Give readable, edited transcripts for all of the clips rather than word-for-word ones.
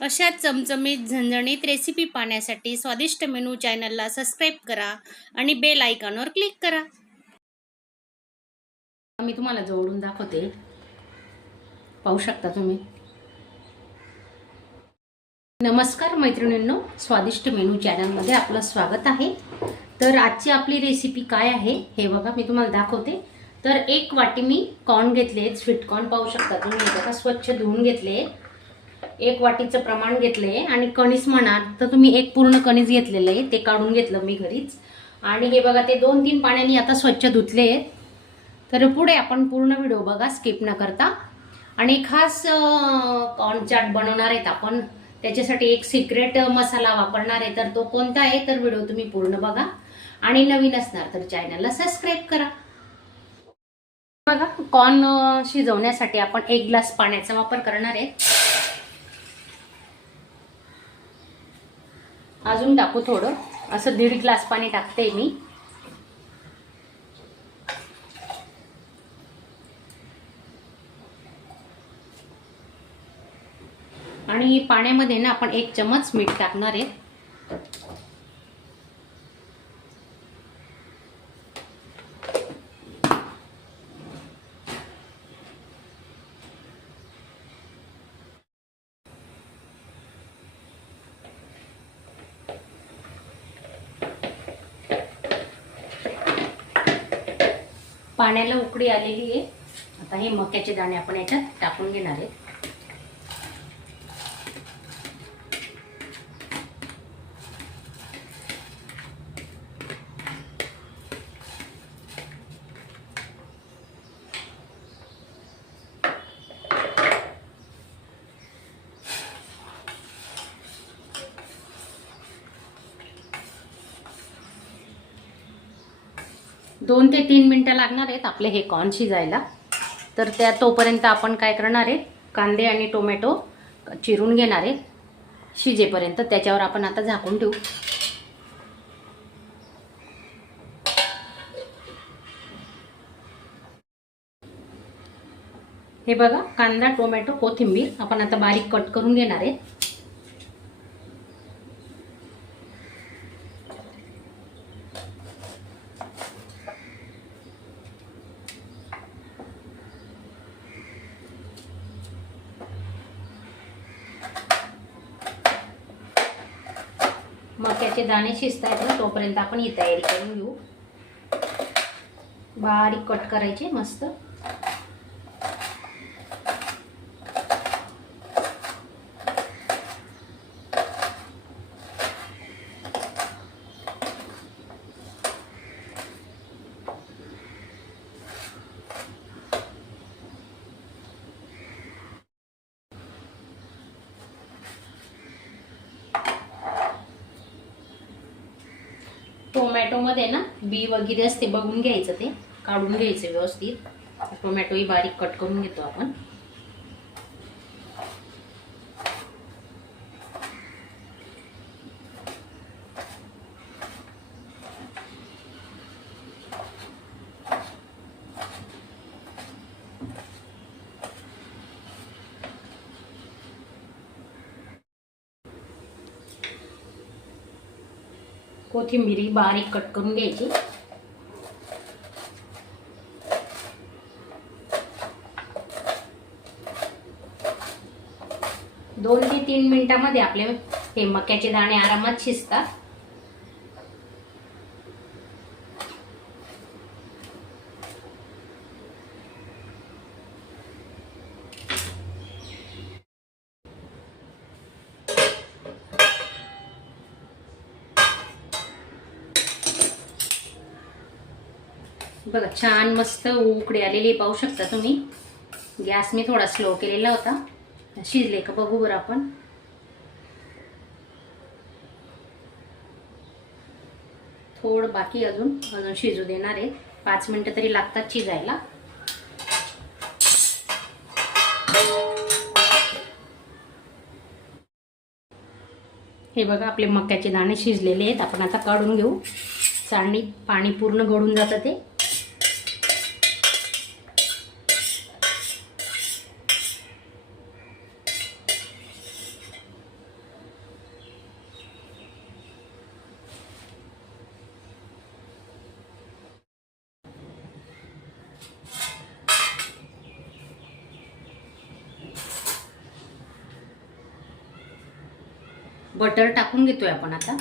अशा चमचमीत झणझणीत रेसिपी पाहण्यासाठी स्वादिष्ट मेनू चॅनलला सबस्क्राईब करा आणि बेल आयकॉनवर क्लिक करा. मी तुम्हाला जवळून दाखवते, पाहू शकता तुम्ही. नमस्कार मैत्रिणींनो, स्वादिष्ट मेनू चॅनलमध्ये आपलं स्वागत आहे. तर आजची आपली रेसिपी काय आहे हे बघा, मी तुम्हाला दाखवते. तर एक वाटी मी कॉर्न घेतले, स्वीट कॉर्न पाहू शकता तुम्ही. बघा, स्वच्छ धुवून घेतले. एक वाटीचं प्रमाण घेतले आणि कणीस म्हणाल तर तुम्ही एक पूर्ण कणीस घेतलेलं आहे, ते काढून घेतलं मी घरीच. आणि हे बघा, ते 2-3 पाण्याने आता स्वच्छ धुतले. तर पुढे आपण पूर्ण व्हिडिओ बघा स्किप न करता. आणि खास कॉर्न चाट बनवणार आहेत आपण, त्याच्यासाठी एक सिक्रेट मसाला वापरणार आहे. तर तो कोणता आहे तर व्हिडिओ तुम्ही पूर्ण बघा आणि नवीन असणार तर चॅनलला सबस्क्राईब करा. बघा, कॉर्न शिजवण्यासाठी आपण 1 ग्लास पाण्याचा वापर करणार आहे. अजून टाकू थोडं, असं 1.5 ग्लास पाणी टाकते मी. आणि पाण्यामध्ये ना आपण 1 चमच मीठ टाकणार आहे. पाण्याला उकळी आलेली आहे. आता हे मक्याचे दाणे आपण याच्यात टाकून घेणार आहे. दोन ते 3 मिनिटं लागणार आहेत आपले हे कॉर्न शिजायला. तर त्या तोपर्यंत आपण काय करणार आहे, कांदे आणि टोमॅटो चिरून घेणार आहे शिजेपर्यंत. त्याच्यावर आपण आता झाकून ठेवू. हे बघा, कांदा, टोमॅटो, कोथिंबीर आपण आता बारीक कट करून घेणार आहे. मक्याचे दाणे शिजतायत तोपर्यंत आपण ही तयारी करून घेऊ. बारीक कट करायचे मस्त. टोमॅटोमध्ये ना बी वगैरे असते, बघून घ्यायचं, ते काढून घ्यायचं व्यवस्थित. टोमॅटोही बारीक कट करून घेतो आपण. कोथिंबीर बारीक कट करून घ्यायची. दोन ते 3 मिनिटांमध्ये आपले हे मक्याचे दाणे आरामात शिजतात. बघा, छान मस्त उकळी आलेली पाहू शकता तुम्ही. गॅस मी थोडा स्लो केलेला होता. शिजले का बघू बरं आपण. थोडं बाकी, अजून शिजू देणार आहे. 5 मिनिटं तरी लागतात शिजायला. हे बघा, आपले मक्याचे दाणे शिजलेले आहेत. आपण आता काढून घेऊ. चाळणीत पाणी पूर्ण गळून जातं ते. बटर टाकून घेतोय आपण आता.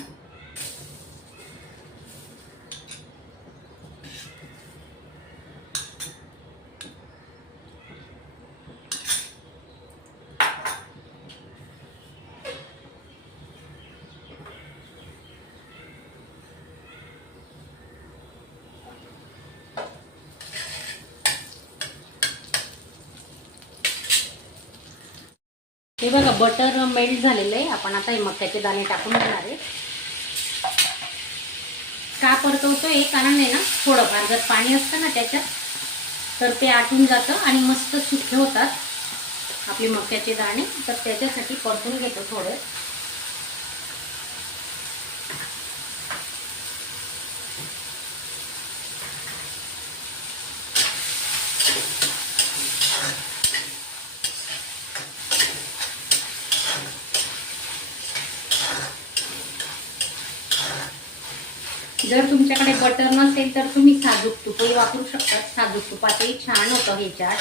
हे बघा बटर मेल्ट झालेलं आहे. आपण आता हे मक्याचे दाणे टाकून घेणार आहे. का परतवतोय कारण आहे ना, थोडंफार जर पाणी असतं ना त्याच्यात तर ते आटून जातं आणि मस्त सुके होतात आपले मक्याचे दाणे. तर त्याच्यासाठी परतून घेतो थोडं. जर तुमच्याकडे बटर नसेल तर तुम्ही साजूक तुपही वापरू शकता. साजूक तुपाचंही छान होतं हे चाट.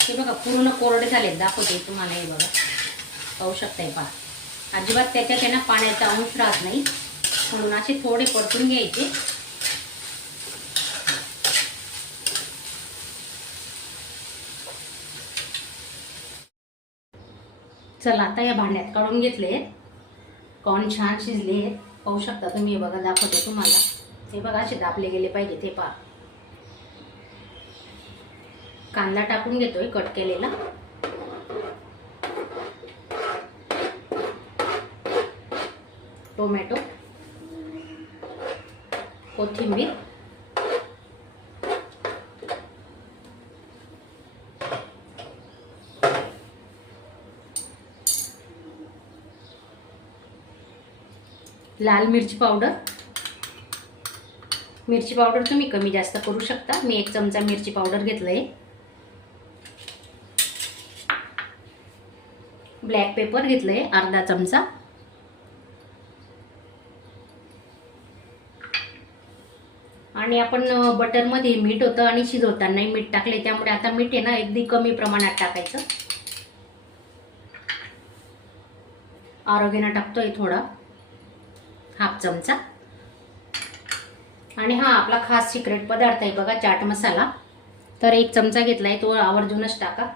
हे बघा पूर्ण कोरडे झाले. दाखवते तुम्हाला. हे बघा पाहू शकता. पहा अजिबात त्याच्यात त्यांना पाण्याचा अंश राहत नाही. म्हणून असे थोडे परतून घ्यायचे. चला आता या भांड्यात काढून घेतले. कॉर्न छान शिजले. पाहू शकता तुम्ही. हे बघा दाखवते तुम्हाला. हे बघा असे दाबले गेले पाहिजे. ते पहा. कांदा टाकून घेतोय कट केलेला. टोमॅटो, कोथिंबीर, लाल मिरची पावडर. मिरची पावडर तुम्ही कमी जास्त करू शकता. मी 1 चमचा मिरची पावडर घेतलंय. ब्लॅक पेपर घेतलंय अर्धा चमचा. आणि आपण बटरमध्ये मीठ होतं आणि शिजवतानाही मीठ टाकले, त्यामुळे आता मीठ आहे ना अगदी कमी प्रमाणात टाकायचं. ऑरिगॅनो टाकतोय थोडा, 1/2 चमचा. आणि हा आपला खास सिक्रेट पदार्थ आहे बघा, चाट मसाला. तर 1 चमचा घेतलाय. तो आवर्जूनच टाका.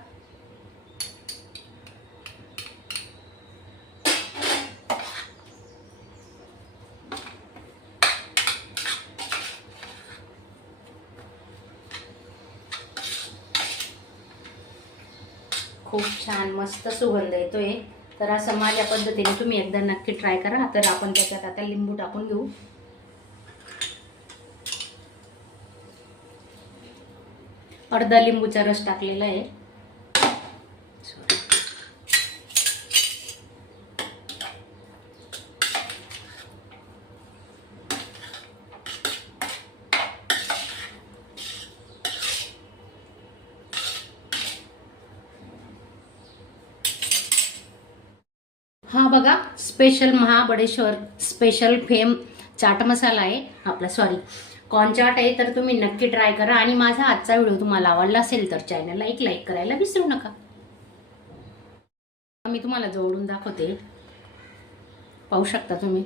खूप छान मस्त सुगंध येतोय. तर असं माझ्या पद्धतीने तुम्ही एकदा नक्की ट्राय करा. तर आपण त्याच्यात आता लिंबू टाकून घेऊ. अर्धा लिंबूचा रस टाकलेला आहे. हा बघा स्पेशल महाबळेश्वर स्पेशल फेम चाट मसाला आहे आपला. सॉरी, कॉर्न चाट आहे. तर तुम्ही नक्की ट्राय करा. आणि माझा आजचा व्हिडिओ तुम्हाला आवडला असेल तर चॅनलला एक लाईक करायला विसरू नका. मी तुम्हाला जवळून दाखवते. पाहू शकता तुम्ही.